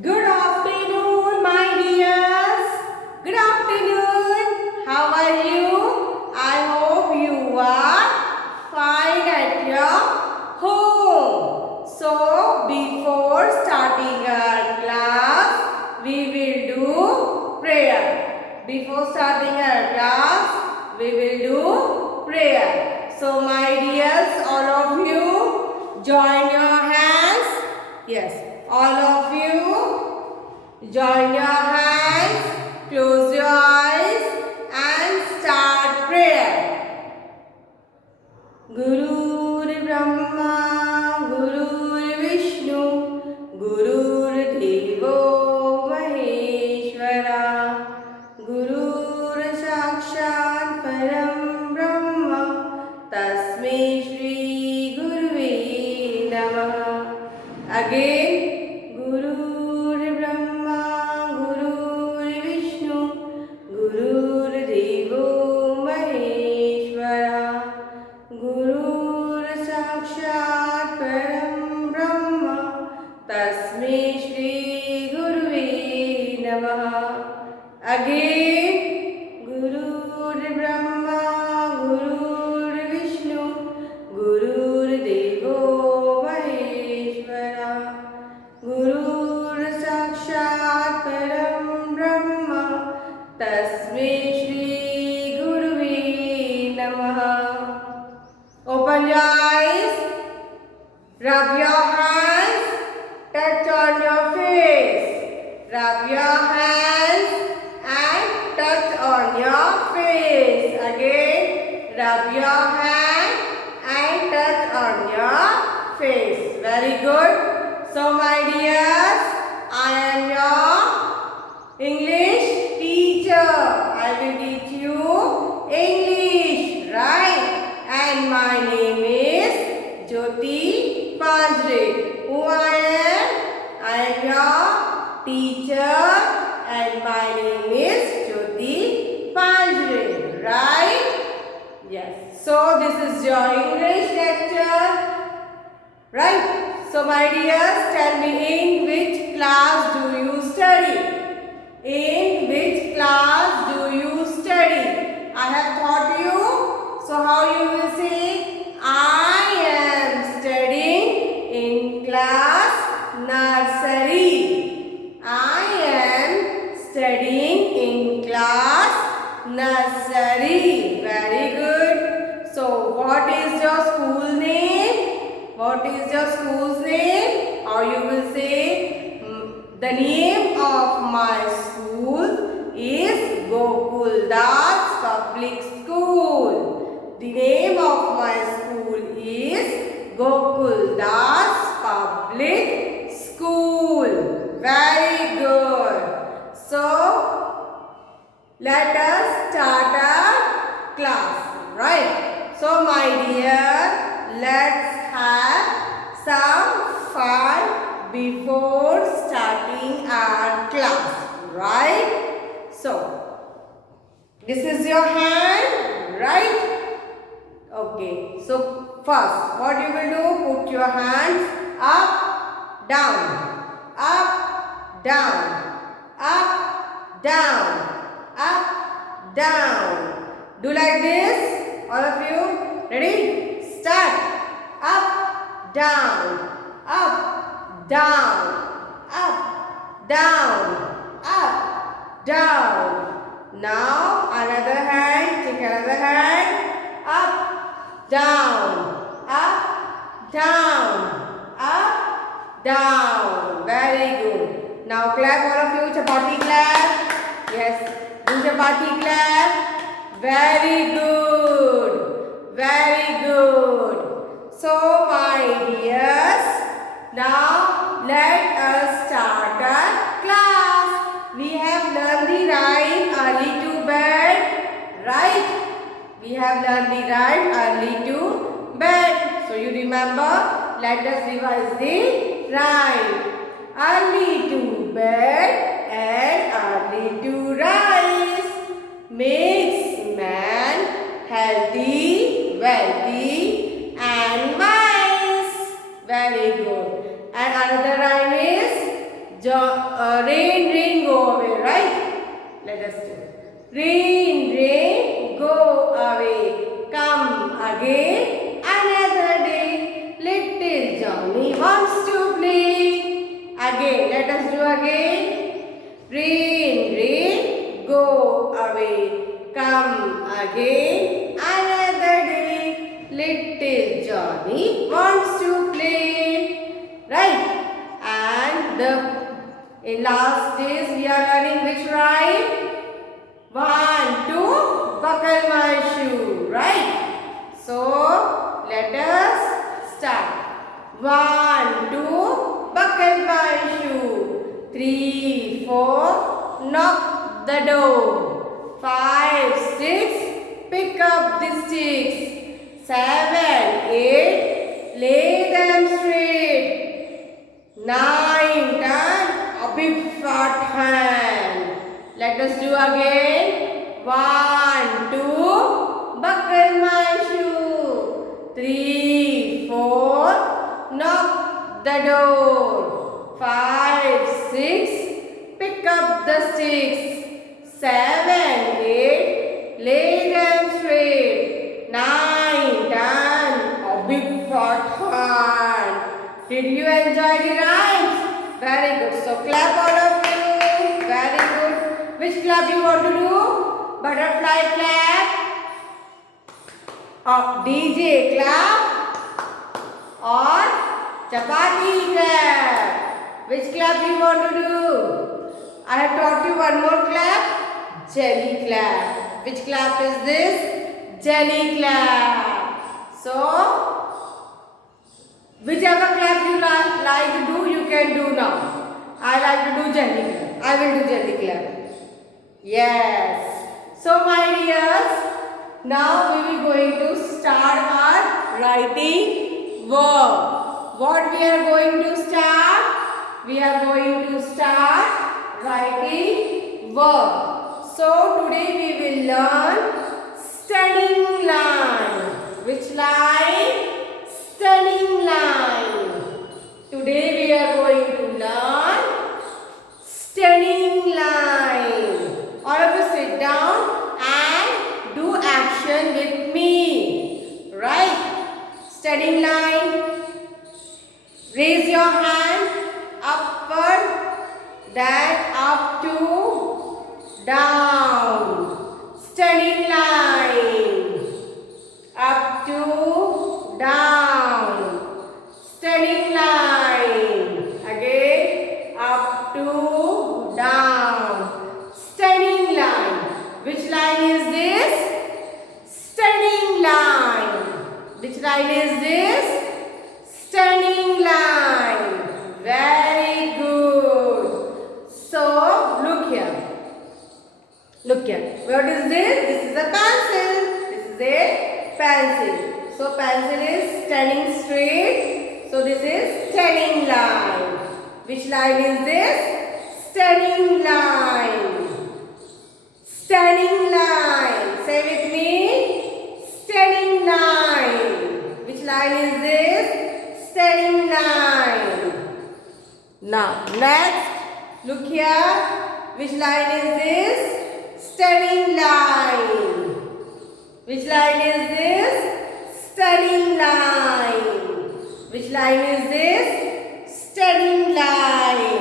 Good afternoon, my dears. Good afternoon. How are you? I hope you are fine at your home. So, before starting our class, we will do prayer. Before starting our class, we will do prayer. So, my dears, all of you, join your hands. Yes. All of you, join your hands, close your eyes and start prayer. Gurur Brahma, Gurur Vishnu, Gurur Devo Maheshwara, Gurur Sakshat Param Brahma, Tasmai Shri Guruve Namaha. Again. तस्मै श्री गुरुवे नमः. Again, गुरुर्ब्रह्मा गुरुर्विष्णु गुरुर्देवो महेश्वरा गुरुर्साक्षात् परं ब्रह्म तस्मै श्री गुरुवे नमः. Open your eyes, rub your hands, touch on your face. Rub your hands and touch on your face. Again, rub your hand and touch on your face. Very good. So, my dears, I am your English teacher. I will teach you English, right? And my name is Jyoti Panjre. Who I am? I am your teacher and my name is Jyoti Panjre. Right? Yes. So this is your English lecture. Right? So my dears, tell me, in which class do you study? In which class do you study? I have taught you. So how you will say? I am studying in class nursery. I am studying in class nursery. Very good. So what is your school name? What is your school's name? Or you will say, the name of my school is Gokul Das Public School. The name of my school is Gokul Das Public School. Very good. So, let us start our class. Right? So, my dear, let's have some fun before starting our class. Right? So, this is your hand. Right? Okay, so first what you will do, put your hands up, down, up, down, up, down, up, down. Do like this, all of you. Ready? Start. Up, down, up, down, up, down, up, down. Now another hand, take another hand, up, down, up, down, up, down. Very good. Now clap, all of you. Chapati clap. Yes. Do chapati clap. Very good. Very good. So my dears, now let us start our class. We have learned the rhyme early to bed. Right? We have learned the rhyme early to bed. So you remember, let us revise the rhyme. Early to bed and early to rise makes man healthy, wealthy and wise. Very good. And another rhyme is Rain, rain, go away, right? Let us do. Rain, rain, go away. Come again another day. Little Johnny wants to play. Again, let us do again. Rain, rain, go away. Come again another day. Little Johnny wants to play. Right? And in last days we are learning which rhyme? 1, 2, buckle my shoe. Right? So let us start. 1, 2, buckle my shoe. 3, 4, knock the door. 5, 6, pick up the sticks. 7, 8, lay them straight. 9, 10, a big fat hand. Let us do again. 1, 2, buckle my shoe. 3, 4, knock the door. 5, 6, pick up the sticks. 7, 8, lay them straight. 9, 10, a big fat hand. Did you enjoy the rhymes? Very good. So clap all of you. Very good. Which clap you want to do? Butterfly clap or DJ clap or chapati clap? Which clap you want to do? I have taught you one more clap. Jelly clap. Which clap is this? Jelly clap. So whichever clap you like to do, you can do now. I like to do jelly clap. I will do jelly clap. Yes. So my dears, now we will going to start our writing verb. What we are going to start? We are going to start writing verb. So today we will learn standing line. Which line? Standing line. Today we are going to learn standing line. All of you sit down and do action with me. Right? Standing line. Raise your hand upward, then up to down. Standing line. Up to down. Standing line. Again, up to down. Standing line. Which line is this? Standing line. Which line is this? Standing line. Very good. So, look here. Look here. What is this? This is a pencil. This is a pencil. So pencil is standing straight. So this is standing line. Which line is this? Standing line. Standing line. Say with me. Standing line. Which line is this? Standing line. Now next, look here. Which line is this? Standing line. Which line is this? Standing line. Which line is this? Standing line.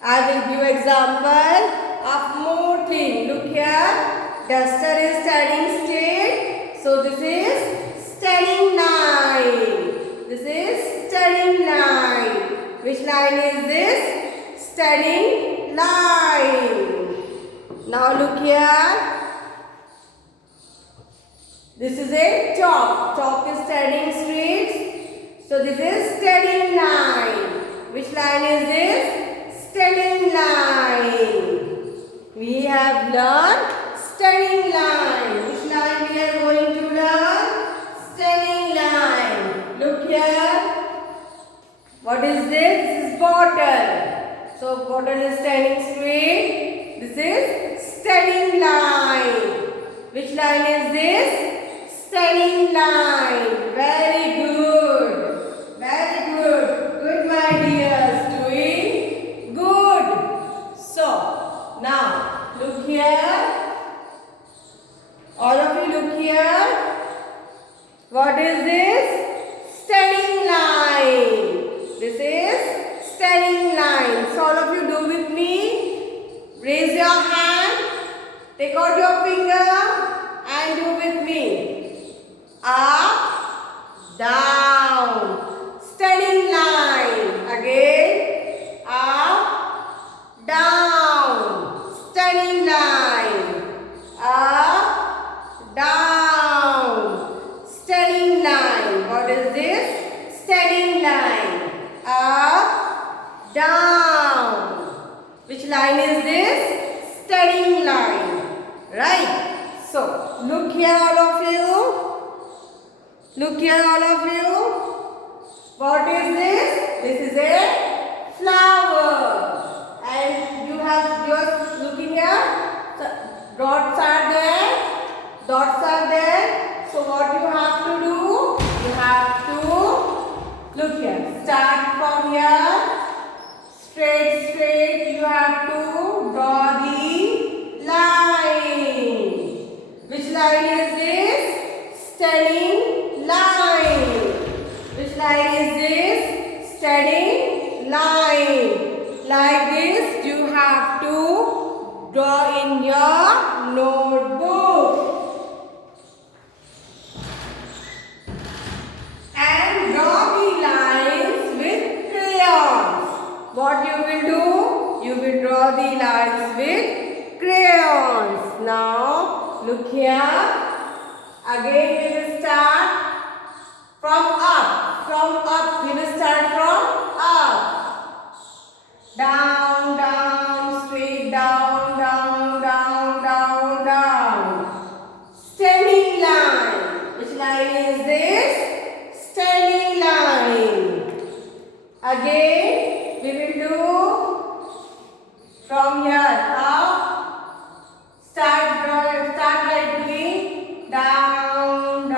I will give example of more thing. Look here. Duster is standing straight. So this is standing line. This is standing line. Which line is this? Standing line. Now look here. This is a chalk. Chalk is standing straight. So this is standing line. Which line is this? Standing line. We have learned standing line. Which line we are going to learn? Standing line. Look here. What is this? This is bottle. So bottle is standing straight. This is standing line. Which line is this? Standing line. Very good. Very good. Good, my dears. Doing steady lines. So all of you do with me. Raise your hand. Take out your finger and do with me. Up, down, steady line. Again, up, down, steady line. Up, down, steady line. What is this? Steady line. Up, down. Which line is this? Steady line. Right? So, look here all of you. Look here all of you. What is this? This is a flower. And you have just looking here. Dots are there. Dots are there. So what you have to do? You have to look here. Start from here. Straight. You have to draw the line. Which line is this? Steady line. Which line is this? Steady line. Like this, you have to draw in your notebook. And draw the lines with crayons. What you will do? You will draw the lines with crayons. Now, look here. Again, we will start from up. From up, we will start from up. Down, straight down, down. Steady line. Which line is this? Steady line. Again, we will do from here up. Start by doing down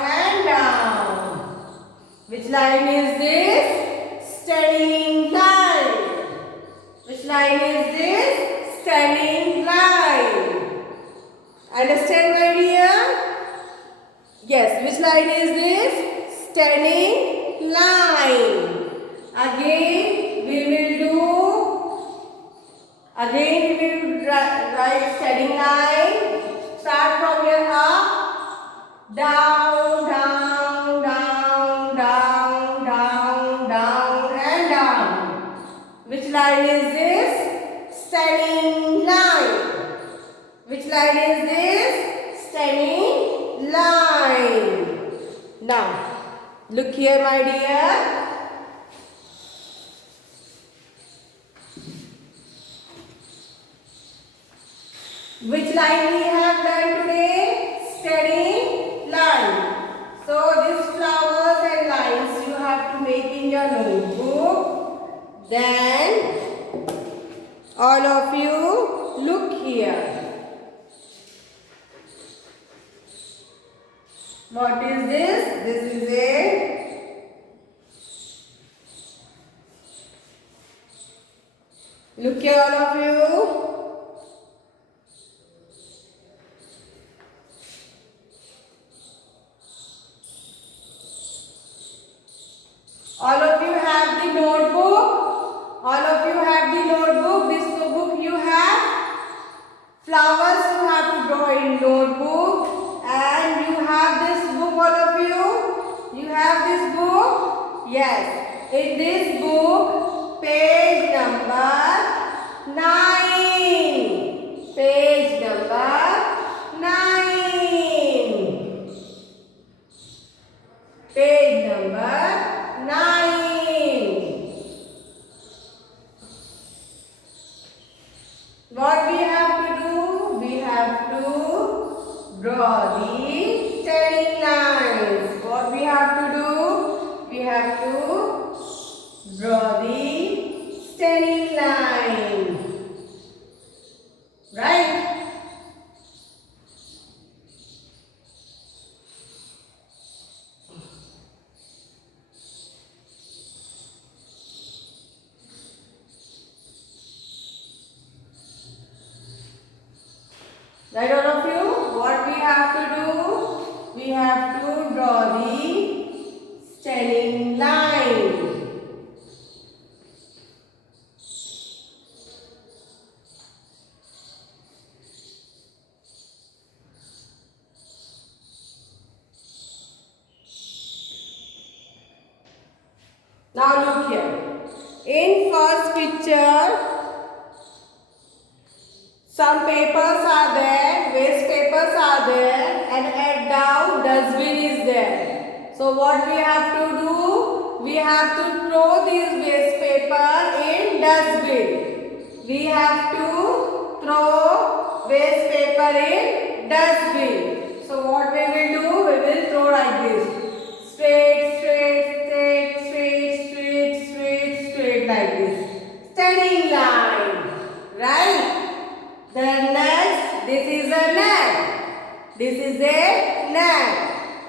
and down. Which line is this? Steady line. Which line is this? Steady line. Understand, my dear? Yes. Which line is this? Steady line. Again, we will write steady line. Start from here up. Down and down. Which line is this? Steady line. Which line is this? Steady line. Now, look here, my dear. Which line we have done today? Steady line. So these flowers and lines you have to make in your notebook. Then all of you look here. What is this? This is a look here, all of you. All of you have the notebook. All of you have the notebook. This book you have flowers you have to draw in notebook. And you have this book, all of you. You have this book. Yes. In this book, page number 9. Page number 9. Page number 9. What we have to do? We have to draw the steady lines. What we have to do? We have to draw the steady line. Right? Right, all of you? What we have to do? We have to draw the Now look here. In first picture, some papers are there, waste papers are there, and at down dustbin is there. So what we have to do? We have to throw this waste paper in dustbin. We have to throw waste paper in dustbin. So what we will do? We will throw like this. Straight, straight, straight, straight, straight, straight, straight like this. Standing line. Right? Then next, this is a net. This is a net.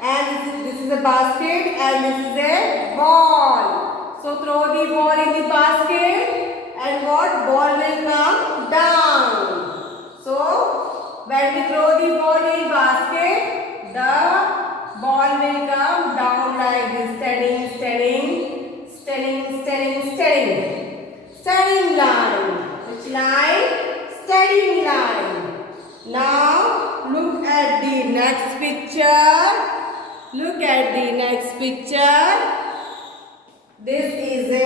And this is a basket and this is a ball. So throw the ball in the basket and what? Ball will come down. So when we throw the ball in basket, the ball will come down like this. Standing, standing, standing, standing, standing. Standing line. Which line? Standing line. Now look at the next picture. Look at the next picture. This is a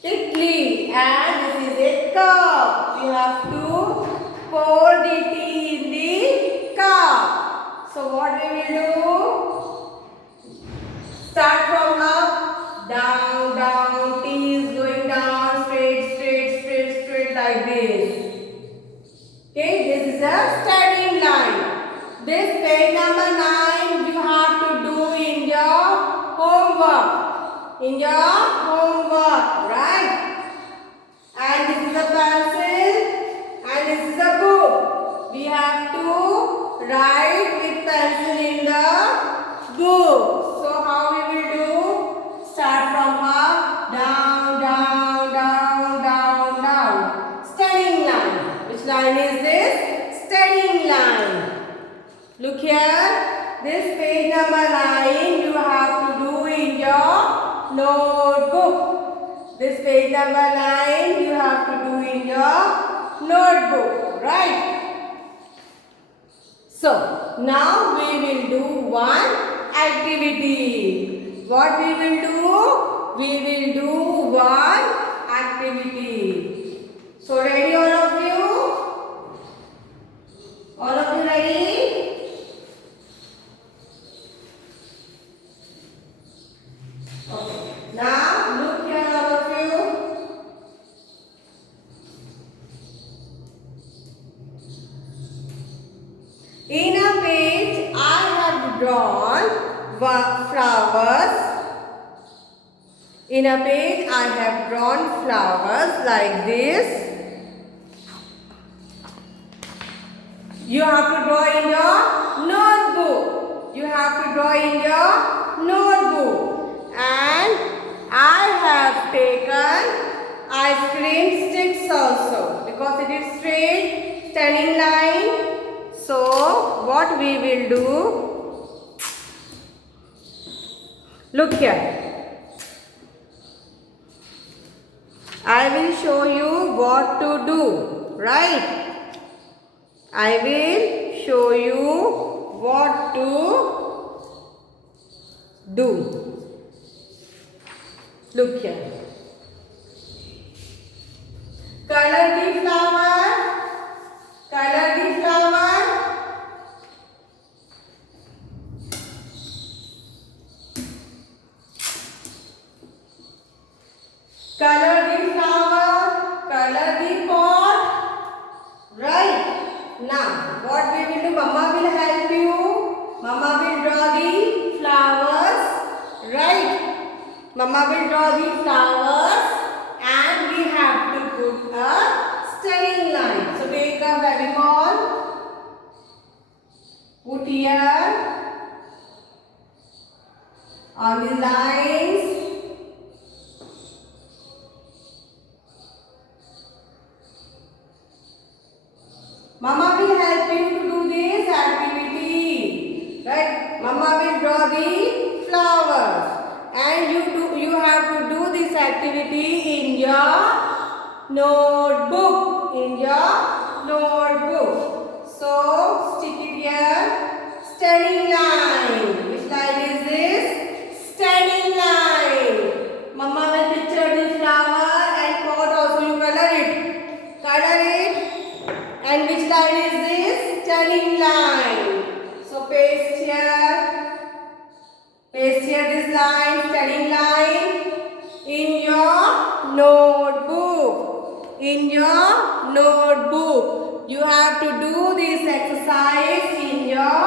kettle and this is a cup. You have to pour the tea in the cup. So what we will do? Start from up, down, down. Tea is going down, straight, straight, straight, straight like this. Okay, this is a standing line. This page number 9 you have to do in your homework. In your homework, right? And this is a pencil and this is a book. We have to write with pencil in the book. So how we will do? Start from up, down, down, down, down, down. Standing line. Which line is this? Standing line. Look here, this page number 9 you have to do in your notebook. This page number 9 you have to do in your notebook, right? So, now we will do one activity. What we will do? We will do one activity. So, ready all of you? All of you ready? Now look here all of you. In a page I have drawn flowers. In a page I have drawn flowers like this. You have to draw in your notebook. You have to draw in your notebook. And I have taken ice cream sticks also because it is straight standing line. So what we will do? Look here. I will show you what to do, right? I will show you what to do. Look here. Color the flower. Color the flower. Color the flower. Color the pot. Right. Now, what we will do? Mama will help you. Mama will draw the flowers. Right. Mama will draw the flowers and we have to put a standing line. So take a Fevicol, put here on the lines. Mama will help you to do this activity. Right? Mama will draw the flowers. And you have to do this activity in your notebook. In your notebook. So stick it here. Standing line. Which line is this? Standing line. Paste here this line, studying line in your notebook. In your notebook. You have to do this exercise in your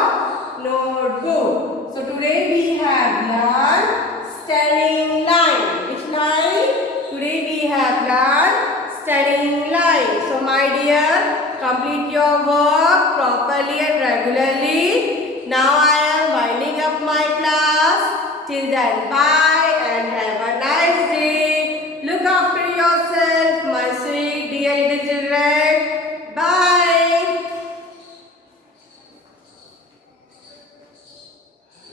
notebook. So today we have learned studying line. Which line? Today we have learned studying line. So my dear, complete your work properly and regularly. Now I am winding up my class. Till then, bye.